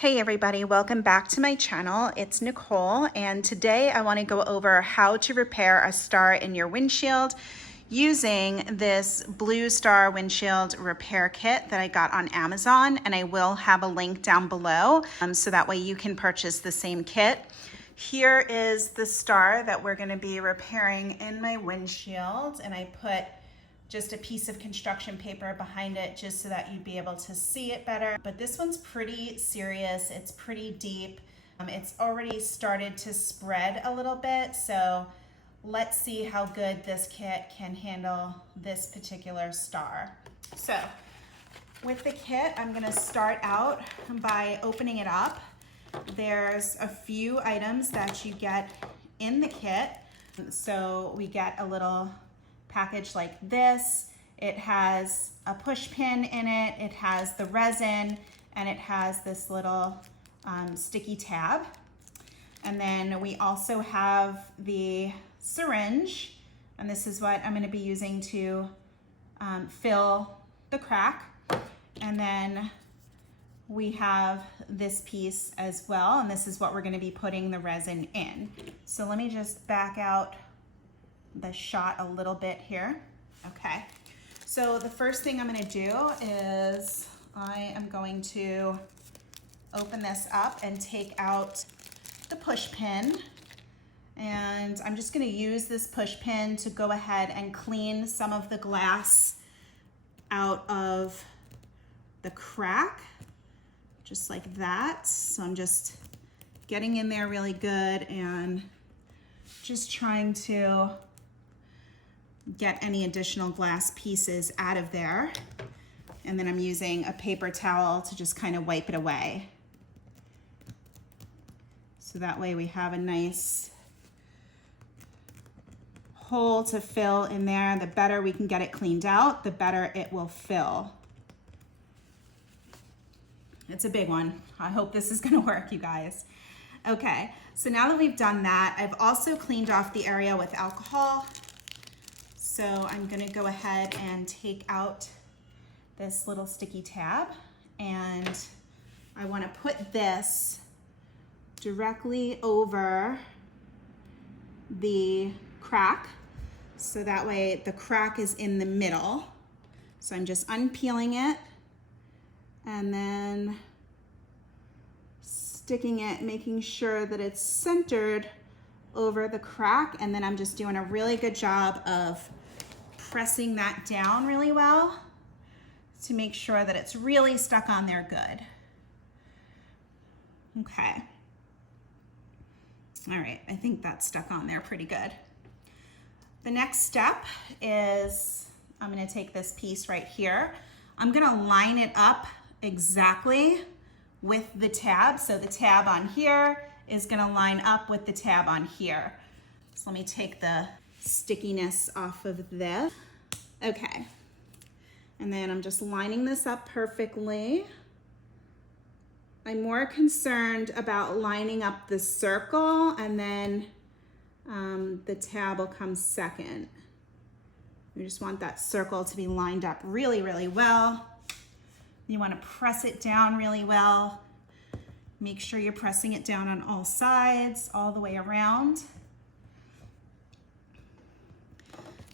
Hey everybody, welcome back to my channel. It's Nicole, and today I want to go over how to repair a star in your windshield using this Blue Star windshield repair kit that I got on Amazon, and I will have a link down below so that way you can purchase the same kit. Here is the star that we're going to be repairing in my windshield, and I put just a piece of construction paper behind it just so that you'd be able to see it better. But this one's pretty serious, it's pretty deep. It's already started to spread a little bit, so let's see how good this kit can handle this particular star. So with the kit, I'm gonna start out by opening it up. There's a few items that you get in the kit. So we get a little package like this. It has a push pin in it, it has the resin, and it has this little sticky tab. And then we also have the syringe, and this is what I'm going to be using to fill the crack. And then we have this piece as well, and this is what we're going to be putting the resin in. So let me just back out the shot a little bit here. Okay, so the first thing I'm going to do is I am going to open this up and take out the push pin, and I'm just going to use this push pin to go ahead and clean some of the glass out of the crack, just like that. So I'm just getting in there really good and just trying to get any additional glass pieces out of there. And then I'm using a paper towel to just kind of wipe it away. So that way we have a nice hole to fill in there. The better we can get it cleaned out, the better it will fill. It's a big one. I hope this is gonna work, you guys. Okay, so now that we've done that, I've also cleaned off the area with alcohol. So I'm gonna go ahead and take out this little sticky tab, and I wanna put this directly over the crack, so that way the crack is in the middle. So I'm just unpeeling it and then sticking it, making sure that it's centered over the crack, and then I'm just doing a really good job of pressing that down really well to make sure that it's really stuck on there good. Okay. All right, I think that's stuck on there pretty good. The next step is I'm gonna take this piece right here. I'm gonna line it up exactly with the tab. So the tab on here is gonna line up with the tab on here. So let me take the stickiness off of this. Okay, and then I'm just lining this up perfectly. I'm more concerned about lining up the circle, and then the tab will come second. We just want that circle to be lined up really, really well. You want to press it down really well. Make sure you're pressing it down on all sides, all the way around.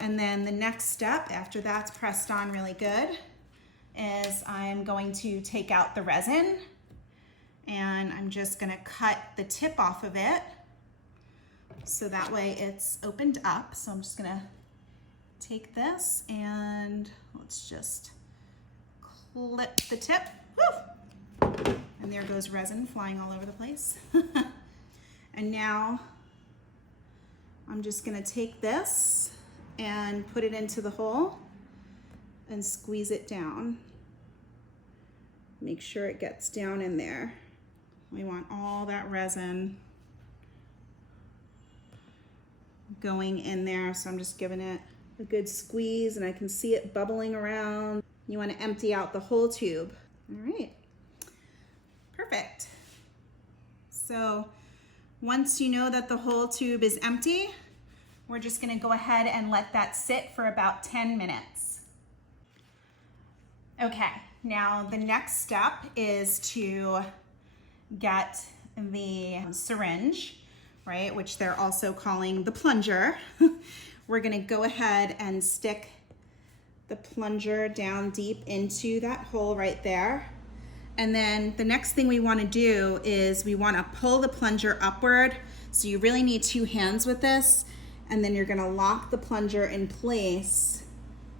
And then the next step, after that's pressed on really good, is I'm going to take out the resin, and I'm just gonna cut the tip off of it so that way it's opened up. So I'm just gonna take this and let's just clip the tip. Woo! And there goes resin flying all over the place. And now I'm just gonna take this and put it into the hole and squeeze it down. Make sure it gets down in there. We want all that resin going in there. So I'm just giving it a good squeeze, and I can see it bubbling around. You want to empty out the whole tube. All right, perfect. So once you know that the whole tube is empty, we're just gonna go ahead and let that sit for about 10 minutes. Okay, now the next step is to get the syringe, right, which they're also calling the plunger. We're gonna go ahead and stick the plunger down deep into that hole right there. And then the next thing we wanna do is we wanna pull the plunger upward. So you really need two hands with this. And then you're gonna lock the plunger in place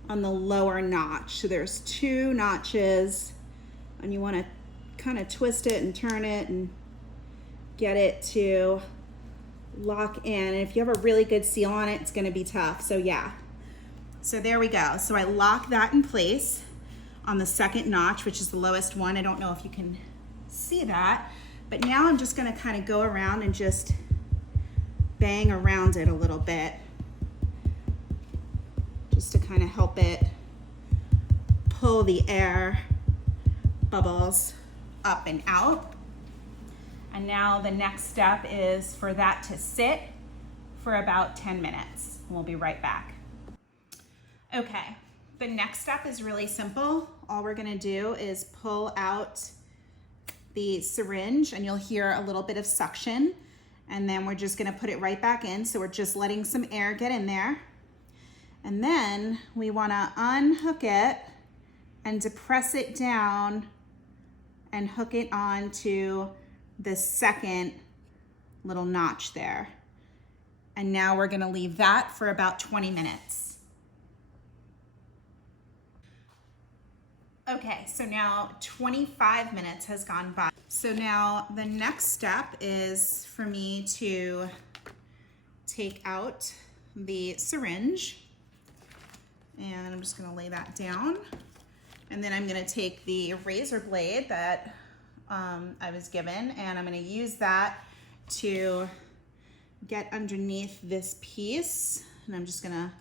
on the lower notch. So there's two notches, and you wanna kind of twist it and turn it and get it to lock in. And if you have a really good seal on it, it's gonna be tough. So yeah, so there we go. So I lock that in place on the second notch, which is the lowest one. I don't know if you can see that, but now I'm just gonna kind of go around and just bang around it a little bit, just to kind of help it pull the air bubbles up and out. And now the next step is for that to sit for about 10 minutes. We'll be right back. Okay, the next step is really simple. All we're gonna do is pull out the syringe, and you'll hear a little bit of suction, and then we're just gonna put it right back in. So we're just letting some air get in there. And then we wanna unhook it and depress it down and hook it onto the second little notch there. And now we're gonna leave that for about 20 minutes. Okay, so now 25 minutes has gone by. So now the next step is for me to take out the syringe, and I'm just gonna lay that down. And then I'm gonna take the razor blade that I was given, and I'm gonna use that to get underneath this piece. And I'm just gonna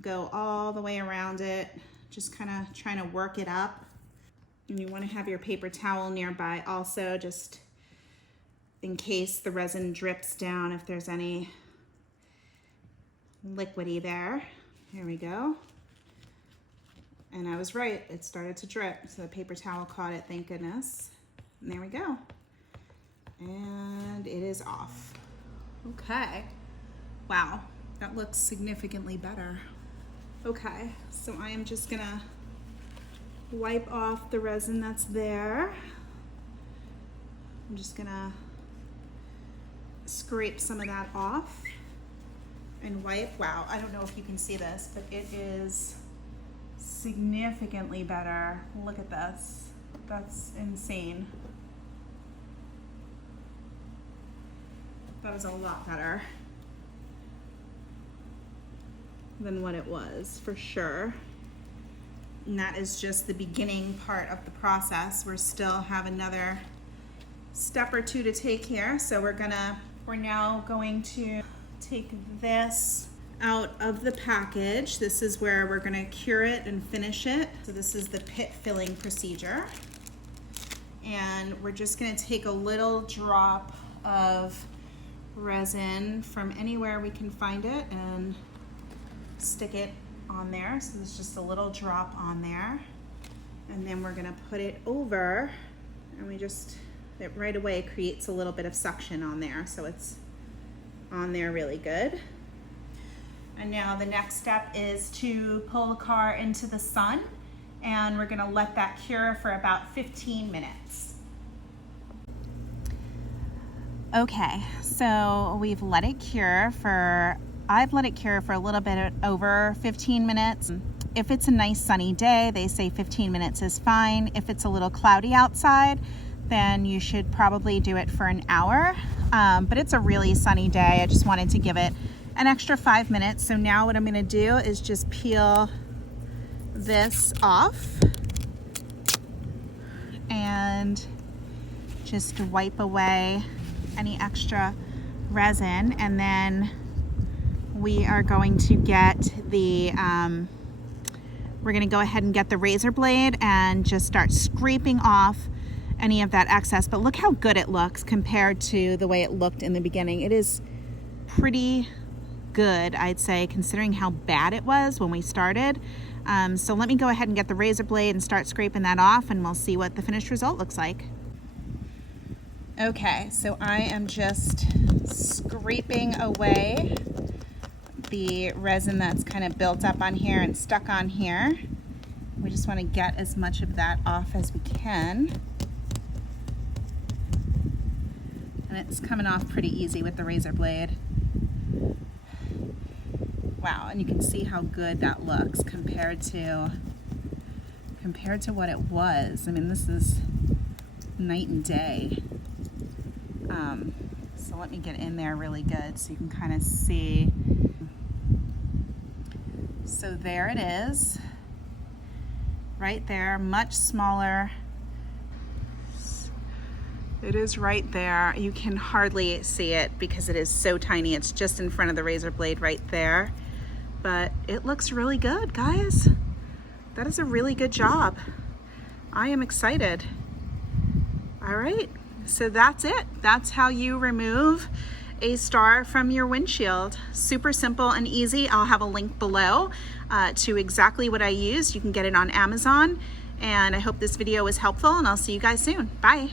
go all the way around it, just kind of trying to work it up. And you wanna have your paper towel nearby also, just in case the resin drips down, if there's any liquidy there. Here we go. And I was right, it started to drip. So the paper towel caught it, thank goodness. And there we go. And it is off. Okay. Wow, that looks significantly better. Okay, so I am just gonna wipe off the resin that's there. I'm just gonna scrape some of that off and wipe. Wow, I don't know if you can see this, but it is significantly better. Look at this. That's insane. That was a lot better than what it was, for sure. And that is just the beginning part of the process. We still have another step or two to take here. So we're now going to take this out of the package. This is where we're gonna cure it and finish it. So this is the pit filling procedure. And we're just gonna take a little drop of resin from anywhere we can find it and stick it on there. So there's just a little drop on there. And then we're gonna put it over, and it right away creates a little bit of suction on there. So it's on there really good. And now the next step is to pull the car into the sun, and we're gonna let that cure for about 15 minutes. Okay, so we've let it cure I've let it cure for a little bit over 15 minutes. If it's a nice sunny day, they say 15 minutes is fine. If it's a little cloudy outside, then you should probably do it for an hour. But it's a really sunny day. I just wanted to give it an extra 5 minutes. So now what I'm gonna do is just peel this off and just wipe away any extra resin. And then we are going to get we're gonna go ahead and get the razor blade and just start scraping off any of that excess. But look how good it looks compared to the way it looked in the beginning. It is pretty good, I'd say, considering how bad it was when we started. So let me go ahead and get the razor blade and start scraping that off, and we'll see what the finished result looks like. Okay, so I am just scraping away the resin that's kind of built up on here and stuck on here. We just want to get as much of that off as we can. And it's coming off pretty easy with the razor blade. Wow, and you can see how good that looks compared to what it was. I mean, this is night and day. So let me get in there really good so you can kind of see. So there it is, right there, much smaller. It is right there. You can hardly see it because it is so tiny. It's just in front of the razor blade right there. But it looks really good, guys. That is a really good job. I am excited. All right, so that's it. That's how you remove a star from your windshield. Super simple and easy. I'll have a link below to exactly what I used. You can get it on Amazon. And I hope this video was helpful, and I'll see you guys soon. Bye.